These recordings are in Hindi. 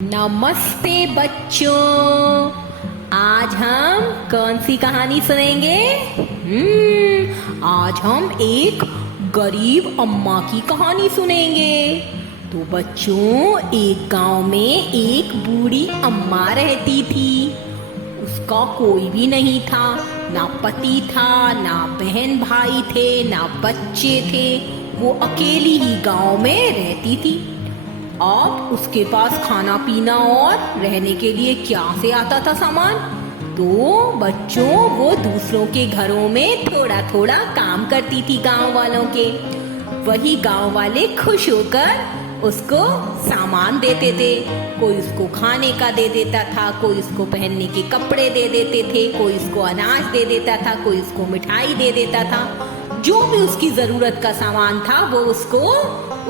नमस्ते बच्चों। आज हम कौन सी कहानी सुनेंगे? आज हम एक गरीब अम्मा की कहानी सुनेंगे। तो बच्चों, एक गांव में एक बूढ़ी अम्मा रहती थी। उसका कोई भी नहीं था, ना पति था, ना बहन भाई थे, ना बच्चे थे। वो अकेली ही गांव में रहती थी। अब उसके पास खाना पीना और रहने के लिए क्या से आता था सामान? तो बच्चों, वो दूसरों के घरों में थोड़ा थोड़ा काम करती थी गांव वालों के। वही गांव वाले खुश होकर उसको सामान देते थे। कोई उसको खाने का दे देता था, कोई उसको पहनने के कपड़े दे देते थे, कोई उसको अनाज दे देता था, कोई उसको मिठाई दे देता था। जो भी उसकी जरूरत का सामान था वो उसको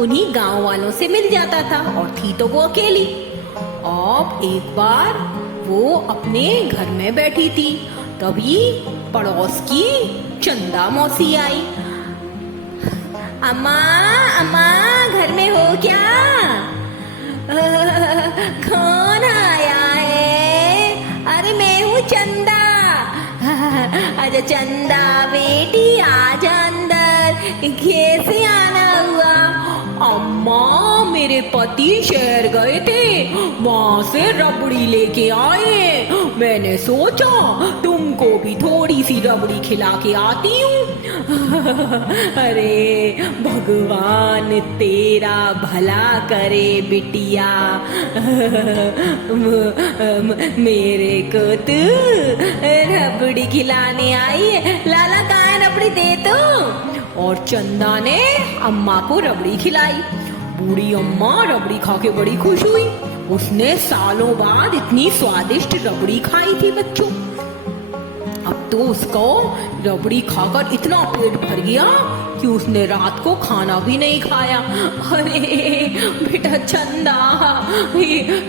उन्हीं गांव वालों से मिल जाता था। और थी तो वो अकेली। अब एक बार वो अपने घर में बैठी थी, तभी पड़ोस की चंदा मौसी आई। अम्मा, अम्मा, घर में हो क्या? कौन आया है? अरे मैं हूँ चंदा। अरे चंदा बेटी, आजा अंदर। कैसे आना हुआ? अम्मा, मेरे पति शहर गए थे, वहां से रबड़ी लेके आए। मैंने सोचा तुमको भी थोड़ी सी रबड़ी खिला के आती हूँ। अरे भगवान तेरा भला करे बिटिया। मेरे को तू रबड़ी खिलाने आई है। लाला कहाँ है? रबड़ी दे तो। और चंदा ने अम्मा को रबड़ी खिलाई। बूढ़ी अम्मा रबड़ी खा के बड़ी खुश हुई। उसने सालों बाद इतनी स्वादिष्ट रबड़ी खाई थी बच्चों। अब तो उसको रबड़ी खाकर इतना पेट भर गया कि उसने रात को खाना भी नहीं खाया। अरे बेटा चंदा,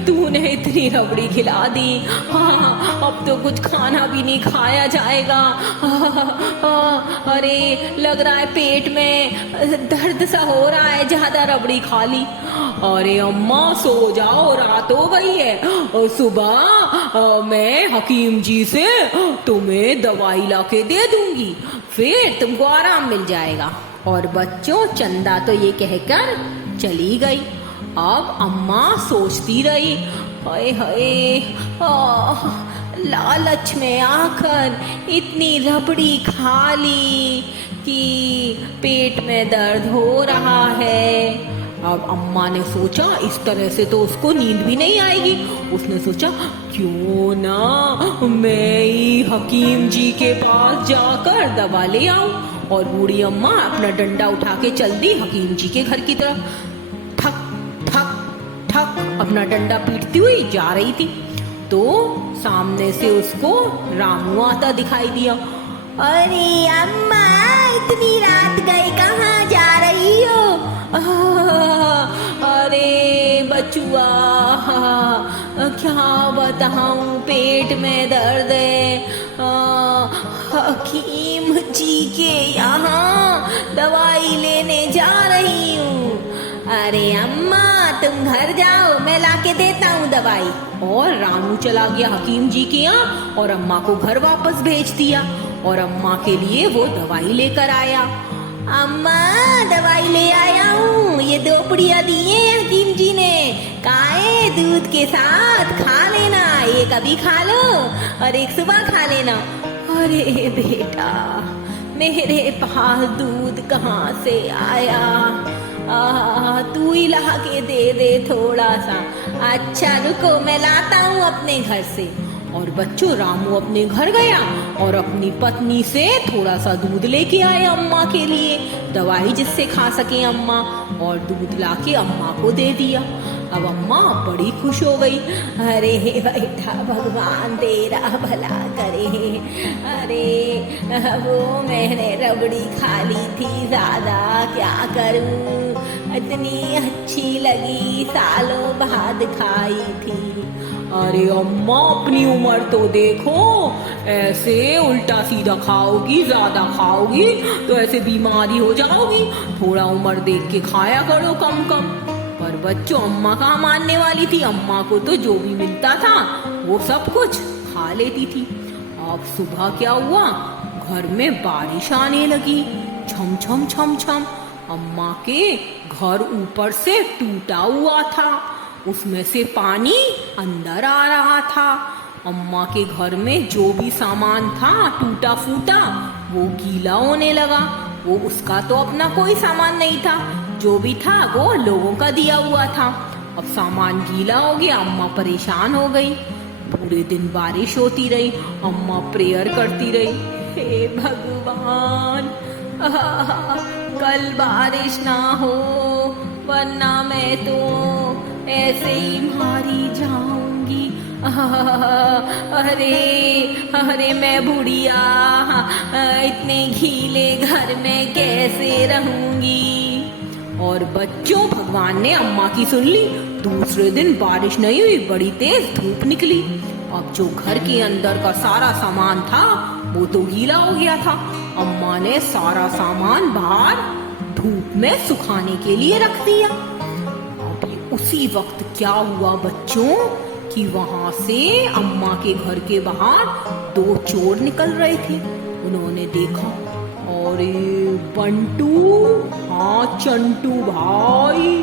तूने इतनी रबड़ी खिला दी, अब तो कुछ खाना भी नहीं खाया जाएगा। अरे लग रहा है पेट में दर्द सा हो रहा है, ज्यादा रबड़ी खा ली। अरे अम्मा सो जाओ, रात हो गई है, और सुबह मैं हकीम जी से तुम्हें दवाई लाके दे दूंगी, फिर तुमको आराम मिल जाएगा। और बच्चों, चंदा तो ये कहकर चली गई। अब अम्मा सोचती रही, हाय हाय, लालच में आकर इतनी रबड़ी खा ली कि पेट में दर्द हो रहा है। अब अम्मा ने सोचा इस तरह से तो उसको नींद भी नहीं आएगी। उसने सोचा क्यों ना मैं ही हकीम जी के पास जाकर दवा ले आऊं। और बूढ़ी अम्मा अपना डंडा उठा के चल दी हकीम जी के घर की तरफ। ठक ठक ठक अपना डंडा पीटती हुई जा रही थी, तो सामने से उसको रामू आता दिखाई दिया। अरे अम्मा, इतनी रात गए, कहाँ जा रही हो? अरे बचुआ, क्या बताऊं, पेट में दर्द है। हकीम जी के यहाँ दवाई लेने जा रही हूँ। अरे अम्मा, तुम घर जाओ, मैं लाके देता हूँ दवाई। और रामू चला गया हकीम जी के यहाँ और अम्मा को घर वापस भेज दिया। और अम्मा के लिए वो दवाई लेकर आया। अम्मा, दवाई ले आया हूँ, ये 2 पुड़िया दिए हकीम जी ने। काए दूध के साथ खा लेना, एक अभी खा लो और एक सुबह खा लेना। अरे बेटा, मेरे पास दूध कहाँ से आया? तू ही ला के दे दे थोड़ा सा। अच्छा रुको, मैं लाता हूँ अपने घर से। और बच्चों, रामू अपने घर गया और अपनी पत्नी से थोड़ा सा दूध लेके आए अम्मा के लिए, दवाई जिससे खा सके अम्मा। और दूध लाके अम्मा को दे दिया। अब अम्मा बड़ी खुश हो गई। अरे बेटा, भगवान तेरा भला करे। अरे वो मैंने रबड़ी खा ली थी ज्यादा, क्या करूं, इतनी अच्छी लगी, सालों बाद खाई थी। अरे अम्मा, अपनी उम्र तो देखो, ऐसे उल्टा सीधा खाओगी, ज्यादा खाओगी तो ऐसे बीमारी हो जाओगी। थोड़ा उम्र देख के खाया करो कम कम। पर बच्चों अम्मा कहाँ मानने वाली थी। अम्मा को तो जो भी मिलता था वो सब कुछ खा लेती थी। अब सुबह क्या हुआ, घर में बारिश आने लगी, छम छम छम छम। अम्मा के घर ऊपर से टूटा हुआ था, उसमें से पानी अंदर आ रहा था। अम्मा के घर में जो भी सामान था टूटा फूटा वो गीला होने लगा। वो उसका तो अपना कोई सामान नहीं था, जो भी था वो लोगों का दिया हुआ था। अब सामान गीला हो गया, अम्मा परेशान हो गई। पूरे दिन बारिश होती रही, अम्मा प्रेयर करती रही, हे भगवान कल बारिश ना हो, वरना मैं तो ऐसे ही मारी जाऊंगी। अरे अरे मैं बुढ़िया इतने गीले घर में कैसे रहूंगी। और बच्चों भगवान ने अम्मा की सुन ली। दूसरे दिन बारिश नहीं हुई, बड़ी तेज धूप निकली। अब जो घर के अंदर का सारा सामान था वो तो गीला हो गया था। अम्मा ने सारा सामान बाहर धूप में सुखाने के लिए रख दिया। अभी उसी वक्त क्या हुआ बच्चों कि वहां से अम्मा के घर के बाहर दो चोर निकल रहे थे। उन्होंने देखा, अरे बंटू, हाँ चंटू भाई,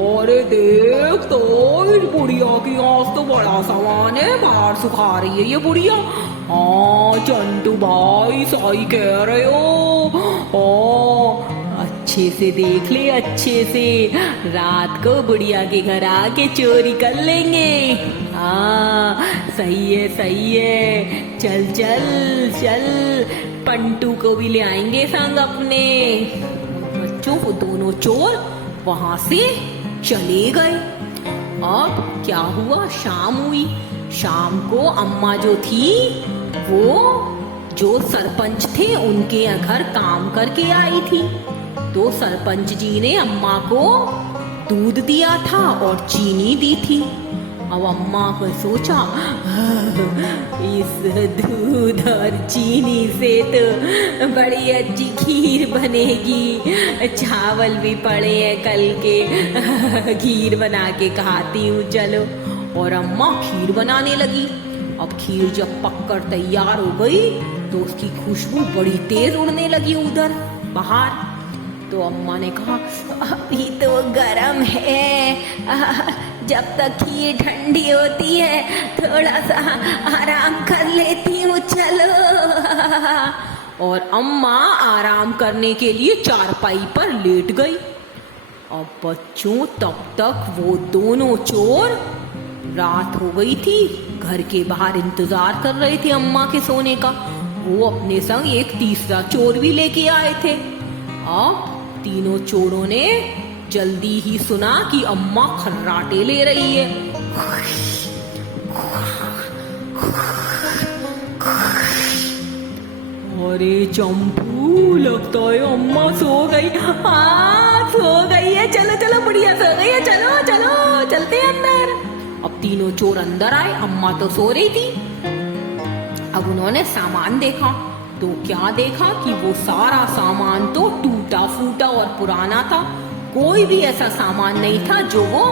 अरे देख तो इस बुढ़िया की आज तो बड़ा सामान है, बाहर सुखा रही है ये बुढ़िया। हाँ चंटू भाई सही कह रहे हो। अच्छे से देख ले, अच्छे से, रात को बुढ़िया के घर आके चोरी कर लेंगे। हाँ सही है सही है, चल चल चल, पंटू को भी ले आएंगे संग अपने। बच्चों वो दोनों चोर वहां से चले गए। अब क्या हुआ, शाम हुई। शाम को अम्मा जो थी वो जो सरपंच थे उनके घर काम करके आई थी। तो सरपंच जी ने अम्मा को दूध दिया था और चीनी दी थी। अब अम्मा को सोचा इस दूध और चीनी से तो बड़ी अच्छी खीर बनेगी, चावल भी पड़े हैं कल के, खीर बना के खाती हूँ चलो। और अम्मा खीर बनाने लगी। अब खीर जब पककर तैयार हो गई तो उसकी खुशबू बड़ी तेज उड़ने लगी उधर बाहर। तो अम्मा ने कहा अभी तो गरम है, जब तक खीर ठंडी होती है थोड़ा सा आराम कर लेती हूँ चलो। और अम्मा आराम करने के लिए चारपाई पर लेट गई। अब बच्चों तब तक वो दोनों चोर, रात हो गई थी, घर के बाहर इंतजार कर रहे थे अम्मा के सोने का। वो अपने संग एक तीसरा चोर भी लेके आए थे। अब तीनों चोरों ने जल्दी ही सुना कि अम्मा खर्राटे ले रही है। अरे चंपू, लगता है अम्मा सो गई। हाँ सो गई है, चलो चलो बुढ़िया सो गई है, चलो चलो चलते हैं अंदर। अब तीनों चोर अंदर आए, अम्मा तो सो रही थी। अब उन्होंने सामान देखा तो क्या देखा कि वो सारा सामान तो टूटा फूटा और पुराना था। कोई भी ऐसा सामान नहीं था जो वो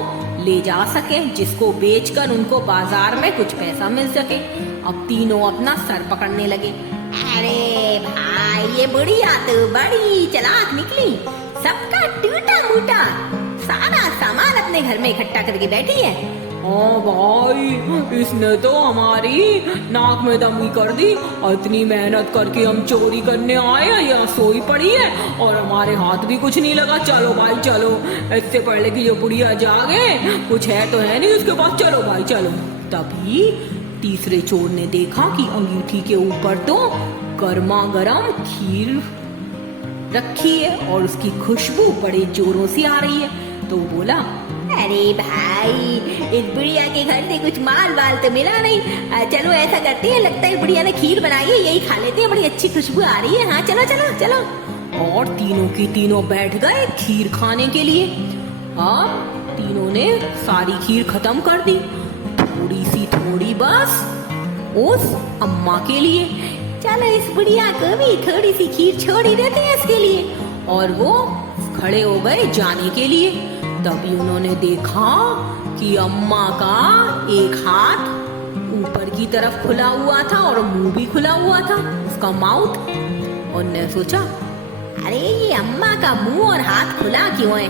ले जा सके, जिसको बेचकर उनको बाजार में कुछ पैसा मिल सके। अब तीनों अपना सर पकड़ने लगे। अरे भाई ये बुढ़िया तो बड़ी चालाक निकली, सबका टूटा फूटा सारा सामान अपने घर में इकट्ठा करके बैठी है। हाँ भाई, इसने तो हमारी नाक में दम कर दी। इतनी मेहनत करके हम चोरी करने आए हैं, यहाँ सोई पड़ी है और हमारे हाथ भी कुछ नहीं लगा। चलो भाई चलो, इससे पहले कि ये बुढ़िया जागे, कुछ है तो है नहीं उसके पास, चलो भाई चलो। तभी तीसरे चोर ने देखा कि अंगूठी के ऊपर तो गर्मा गर्म खीर रखी है और उसकी खुशबू बड़े जोरों से आ रही है। तो बोला, अरे भाई इस बुढ़िया के घर से कुछ माल वाल तो मिला नहीं, चलो ऐसा करते हैं, लगता है बुढ़िया ने खीर बनाई है, यही खा लेते हैं, बड़ी अच्छी खुशबू आ रही है। हाँ चलो चलो चलो। और तीनों की तीनों बैठ गए खीर खाने के लिए। अब तीनों ने सारी खीर खत्म कर दी, थोड़ी सी थोड़ी बस उस अम्मा के लिए। चलो इस बुढ़िया को भी थोड़ी सी खीर छोड़ ही देते हैं इसके लिए। और वो खड़े हो गए जाने के लिए। तभी उन्होंने देखा कि अम्मा का एक हाथ ऊपर की तरफ खुला हुआ था और मुंह भी खुला हुआ था, उसका माउथ। उन्होंने सोचा, अरे ये अम्मा का मुंह और हाथ खुला क्यों है?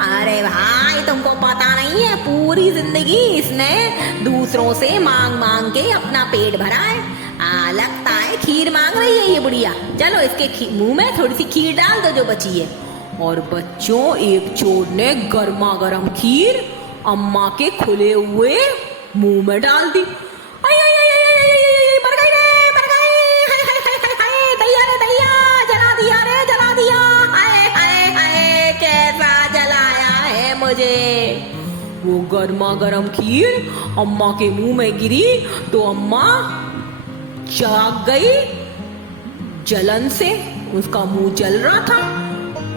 अरे भाई तुमको पता नहीं है, पूरी जिंदगी इसने दूसरों से मांग मांग के अपना पेट भरा है। लगता है खीर मांग रही है ये बुढ़िया। चलो इसके मुंह में थोड़ी सी खीर डाल दो जो बची है। और बच्चों, एक चोर ने गर्मा गर्म खीर अम्मा के खुले हुए मुंह में डाल दी। वो गर्मा गर्म खीर अम्मा के मुंह में गिरी तो अम्मा जाग गई जलन से, उसका मुंह जल रहा था।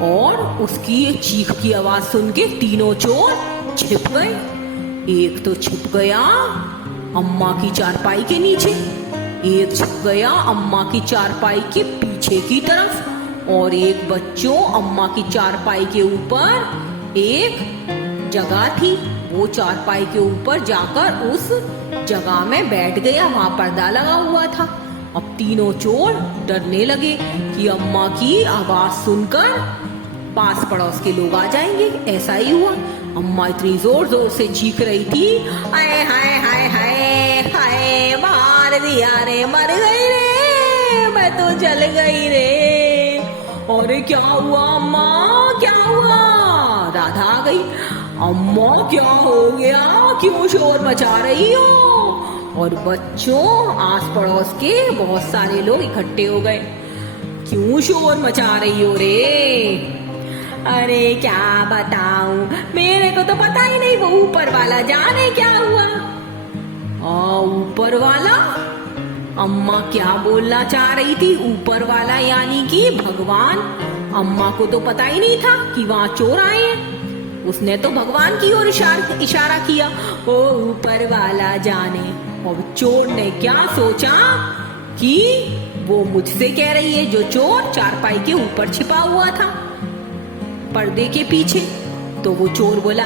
और उसकी चीख की आवाज सुन के तीनों चोर छिप गए। एक तो छिप गया अम्मा की चारपाई के नीचे, एक छिप गया अम्मा की चारपाई के पीछे की तरफ, और एक बच्चों अम्मा की चारपाई के ऊपर एक जगह थी, वो चारपाई के ऊपर जाकर उस जगह में बैठ गया, वहां पर्दा लगा हुआ था। अब तीनों चोर डरने लगे कि अम्मा की आवाज सुनकर पास पड़ोस के लोग आ जाएंगे। ऐसा ही हुआ। अम्मा इतनी जोर जोर से चीख रही थी, हाय हाय हाय हाय हाय, मार दिया रे, मर गई रे, मैं तो जल गई रे। अरे क्या हुआ अम्मा, क्या हुआ? राधा आ गई। अम्मा क्या हो गया, क्यों शोर मचा रही हो? और बच्चों, आस पड़ोस के बहुत सारे लोग इकट्ठे हो गए। क्यों शोर मचा रही हो रे? अरे क्या बताऊं, मेरे को तो पता ही नहीं, वो ऊपर वाला जाने क्या हुआ। ऊपर वाला? अम्मा क्या बोलना चाह रही थी? ऊपर वाला यानी कि भगवान। अम्मा को तो पता ही नहीं था कि वहां चोर आए हैं। उसने तो भगवान की ओर इशारा किया, ओ ऊपर वाला जाने। और चोर ने क्या सोचा कि वो मुझसे कह रही है, जो चोर चारपाई के ऊपर छिपा हुआ था पर्दे के पीछे। तो वो चोर बोला,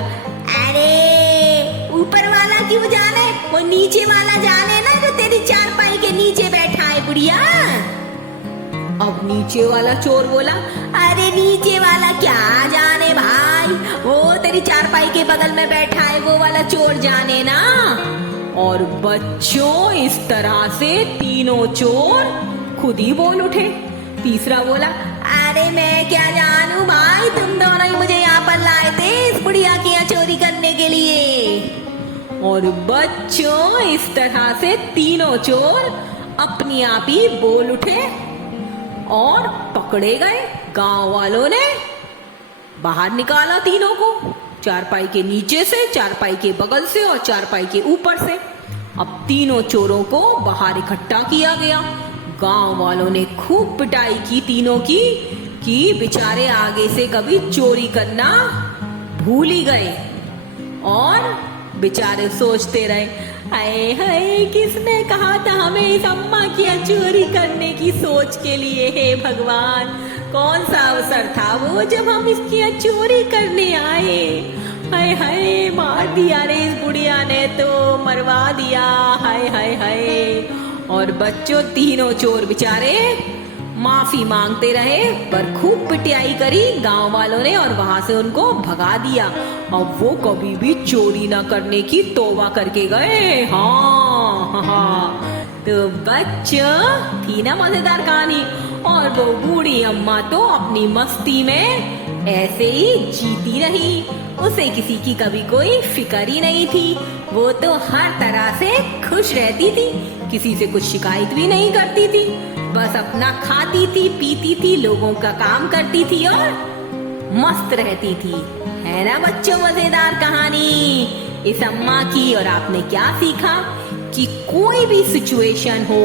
अरे ऊपर वाला क्यों जाने, वो नीचे वाला जाने ना, जो तेरी चारपाई के नीचे बैठा है बुढ़िया। अब नीचे वाला चोर बोला, अरे नीचे वाला क्या जाने भाई, वो तेरी चारपाई के बगल में बैठा है वो वाला चोर जाने ना। और बच्चों, इस तरह से तीनों चोर खुद ही बोल उठे। तीसरा बोला, अरे मैं क्या जानू भाई, तुम दोनों ही मुझे यहाँ पर लाए थे इस बुढ़िया के यहाँ चोरी करने के लिए। और बच्चों, इस तरह से तीनों चोर अपनी आप ही बोल उठे और पकड़े गए। गांव वालों ने बाहर निकाला तीनों को, चारपाई के नीचे से, चारपाई के बगल से और चारपाई के ऊपर से। अब तीनों चोरों को बाहर इकट्ठा किया गया। गांव वालों ने खूब पिटाई की तीनों की, कि बेचारे आगे से कभी चोरी करना भूल ही गए। और बेचारे सोचते रहे, हाय हाय, किसने कहा था हमें इस अम्मा की चोरी करने की सोच के लिए? हे भगवान, कौन सा अवसर था वो जब हम इसकी चोरी करने आए? हाय हाय, मार दिया रे इस बुढ़िया ने, तो मरवा दिया। हाय हाय हाय। और बच्चों, तीनों चोर बेचारे माफी मांगते रहे, पर खूब पिटाई करी गांव वालों ने और वहां से उनको भगा दिया। अब वो कभी भी चोरी ना करने की तौबा करके गए। हाँ। तो बच्चों, थी ना मजेदार कहानी। और वो बूढ़ी अम्मा तो अपनी मस्ती में ऐसे ही जीती रही। उसे किसी की कभी कोई फिक्र ही नहीं थी। वो तो हर तरह से खुश रहती थी, किसी से कुछ शिकायत भी नहीं करती थी, बस अपना खाती थी, पीती थी, लोगों का काम करती थी और मस्त रहती थी। है ना बच्चों मजेदार कहानी इस अम्मा की। और आपने क्या सीखा कि कोई भी सिचुएशन हो,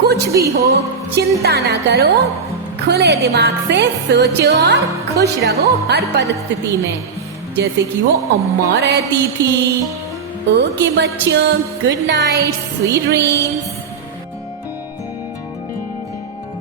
कुछ भी हो, चिंता ना करो, खुले दिमाग से सोचो और खुश रहो हर परिस्थिति में, जैसे कि वो अम्मा रहती थी। ओके बच्चों, गुड नाइट, स्वीट ड्रीम्स।